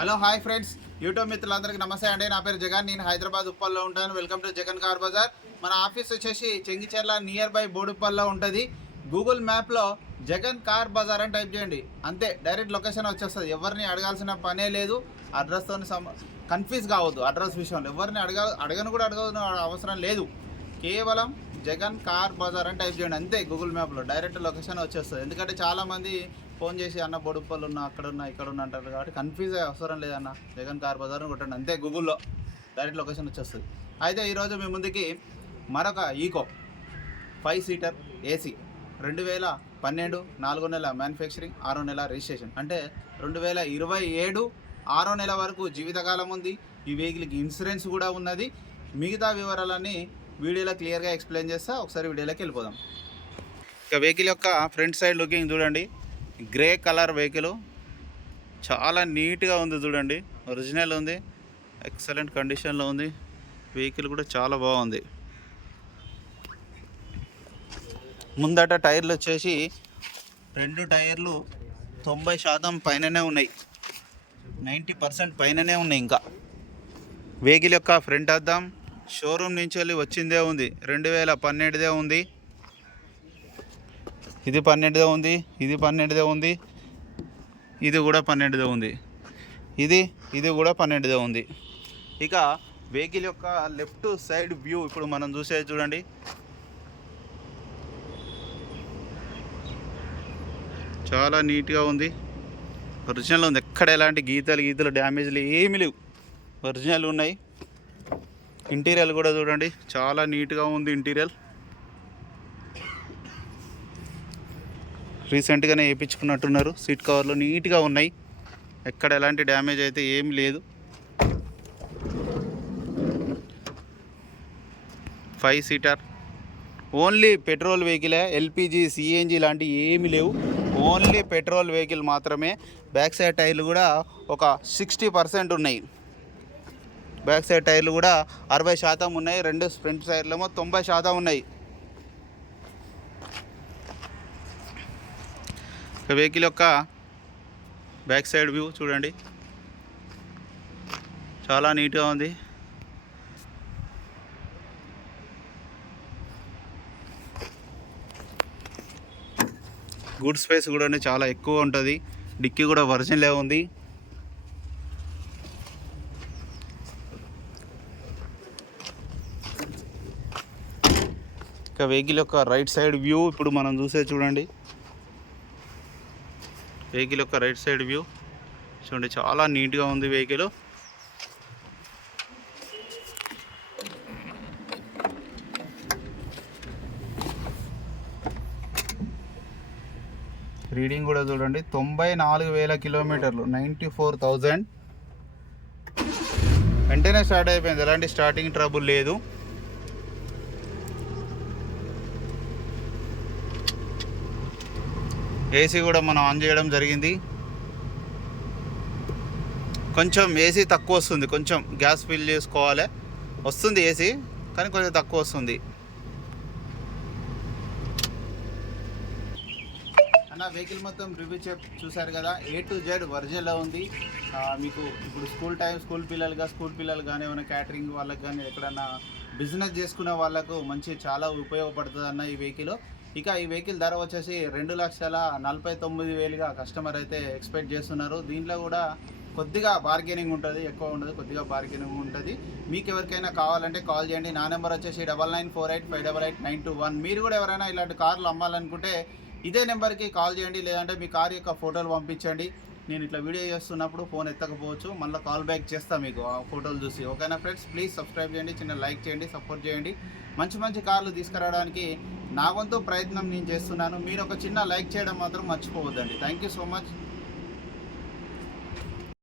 Hello hi friends, YouTube మిత్రులందరికీ నమస్తే అండి. నా పేరు జగన్, నేను హైదరాబాద్ ఉప్పల్లో ఉంటాను. Welcome to Jagan car bazaar. మన ఆఫీస్ వచ్చేసి చెంగిచెర్ల నియర్ బై బోడుప్పల్లో ఉంటుంది. గూగుల్ మ్యాప్లో జగన్ కార్ బజార్ అని టైప్ చేయండి, అంతే డైరెక్ట్ లొకేషన్ వచ్చేస్తుంది. ఎవరిని అడగాల్సిన పనే లేదు. అడ్రస్తో కన్ఫ్యూజ్ కావద్దు. అడ్రస్ విషయంలో ఎవరిని అడగను కూడా అడగను అవసరం లేదు. కేవలం జగన్ కార్ బజార్ అని టైప్ చేయండి, అంతే గూగుల్ మ్యాప్లో డైరెక్ట్ లొకేషన్ వచ్చేస్తుంది. ఎందుకంటే చాలామంది ఫోన్ చేసి అన్న బొడుప్పలు ఉన్నా అక్కడున్నా ఇక్కడున్నా అంటారు, కాబట్టి కన్ఫ్యూజ్ అవసరం లేదన్న. జగన్ కార్ బజార్ కొట్టండి, అంతే గూగుల్లో డైరెక్ట్ లొకేషన్ వచ్చేస్తుంది. అయితే ఈరోజు మీ ముందుకి మరొక ఈకో 5 సీటర్ ఏసీ 2012 4వ నెల మ్యానుఫ్యాక్చరింగ్, 6వ నెల రిజిస్ట్రేషన్, అంటే 2027 6వ నెల వరకు జీవితకాలం ఉంది. ఈ వెహికల్కి ఇన్సూరెన్స్ కూడా ఉన్నది. మిగతా వివరాలన్నీ వీడియోలో క్లియర్గా ఎక్స్ప్లెయిన్ చేస్తా. ఒకసారి వీడియోలోకి వెళ్ళిపోదాం. ఇక వెహికల్ యొక్క ఫ్రంట్ సైడ్ లుకింగ్ చూడండి. గ్రే కలర్ వెహికల్ చాలా నీట్గా ఉంది చూడండి. ఒరిజినల్ ఉంది, ఎక్సలెంట్ కండిషన్లో ఉంది. వెహికల్ కూడా చాలా బాగుంది. ముందట టైర్లు వచ్చేసి 2 టైర్లు 90% పైననే ఉన్నాయి, 90% పైననే ఉన్నాయి. ఇంకా వెహికల్ యొక్క ఫ్రంట్ అద్దం షోరూమ్ నుంచి వెళ్ళి వచ్చిందే ఉంది, 2012దే ఉంది. ఇది 12దే ఉంది, ఇది 12దే ఉంది, ఇది కూడా 12దే ఉంది, ఇది కూడా 12దే ఉంది. ఇక వెహికల్ యొక్క లెఫ్ట్ సైడ్ వ్యూ ఇప్పుడు మనం చూసేది చూడండి. చాలా నీట్గా ఉంది, ఒరిజినల్ ఉంది. ఎక్కడ ఎలాంటి గీతలు డ్యామేజ్లు ఏమీ లేవు, ఒరిజినల్ ఉన్నాయి. ఇంటీరియర్ కూడా చూడండి, చాలా నీట్గా ఉంది. ఇంటీరియర్ రీసెంట్గానే వేయించుకున్నట్టున్నారు. సీట్ కవర్లు నీట్గా ఉన్నాయి, ఎక్కడ ఎలాంటి డ్యామేజ్ అయితే ఏమి లేదు. 5 సీటర్ ఓన్లీ పెట్రోల్ వెహికలే, ఎల్పిజి సిఎన్జి లాంటివి ఏమి లేవు, ఓన్లీ పెట్రోల్ వెహికల్ మాత్రమే. బ్యాక్ సైడ్ టైర్లు కూడా ఒక 60% ఉన్నాయి. బ్యాక్ సైడ్ టైర్లు కూడా 60% ఉన్నాయి. 2 ఫ్రంట్ టైర్లేమో 90% ఉన్నాయి. వెహికల్ యొక్క బ్యాక్ సైడ్ వ్యూ చూడండి, చాలా నీట్గా ఉంది. గుడ్ స్పేస్ కూడా చాలా ఎక్కువ ఉంటుంది. డిక్కీ కూడా ఒరిజినలే ఉంది. ఇక వెహికల్ యొక్క రైట్ సైడ్ వ్యూ ఇప్పుడు మనం చూసే చూడండి. వెహికల్ యొక్క రైట్ సైడ్ వ్యూ చూడండి, చాలా నీట్గా ఉంది వెహికల్. రీడింగ్ కూడా చూడండి, 94,000 కిలోమీటర్లు, 94,000. వెంటనే స్టార్ట్ అయిపోయింది, ఎలాంటి స్టార్టింగ్ ట్రబుల్ లేదు. ఏసీ కూడా మనం ఆన్ చేయడం జరిగింది. కొంచెం ఏసీ తక్కువ వస్తుంది, కొంచెం గ్యాస్ ఫిల్ చేసుకోవాలి. వస్తుంది ఏసీ, కానీ కొంచెం తక్కువ వస్తుంది. అన్న వెహికల్ మొత్తం రివ్యూ చూసారు కదా, A to Z ఒరిజినల్లో ఉంది. మీకు ఇప్పుడు స్కూల్ పిల్లలు కానీ ఏమైనా క్యాటరింగ్ వాళ్ళకి కానీ ఎక్కడైనా బిజినెస్ చేసుకునే వాళ్ళకు చాలా ఉపయోగపడుతుంది అన్న ఈ వెహికల్. ఇక ఈ వెహికల్ ధర వచ్చేసి 2,49,000గా కస్టమర్ అయితే ఎక్స్పెక్ట్ చేస్తున్నారు. దీంట్లో కూడా కొద్దిగా బార్గెనింగ్ ఉంటుంది, ఎక్కువ ఉండదు, కొద్దిగా బార్గెనింగ్ ఉంటుంది. మీకు ఎవరికైనా కావాలంటే కాల్ చేయండి. నా నెంబర్ వచ్చేసి 9948588921. మీరు కూడా ఎవరైనా ఇలాంటి కార్లు అమ్మాలనుకుంటే ఇదే నెంబర్కి కాల్ చేయండి, లేదంటే మీ కార్ యొక్క ఫోటోలు పంపించండి. నేను ఇట్లా వీడియో చేస్తున్నప్పుడు ఫోన్ ఎత్తకపోవచ్చు, మళ్ళీ కాల్ బ్యాక్ చేస్తాను మీకు ఆ ఫోటోలు చూసి. ఓకేనా ఫ్రెండ్స్, ప్లీజ్ సబ్స్క్రైబ్ చేయండి, చిన్న లైక్ చేయండి, సపోర్ట్ చేయండి. మంచి కార్లు తీసుకురావడానికి నా వంతు ప్రయత్నం నేను చేస్తున్నాను. మీరు ఒక చిన్న లైక్ చేయడం మాత్రం మర్చిపోవద్దండి. Thank you so much.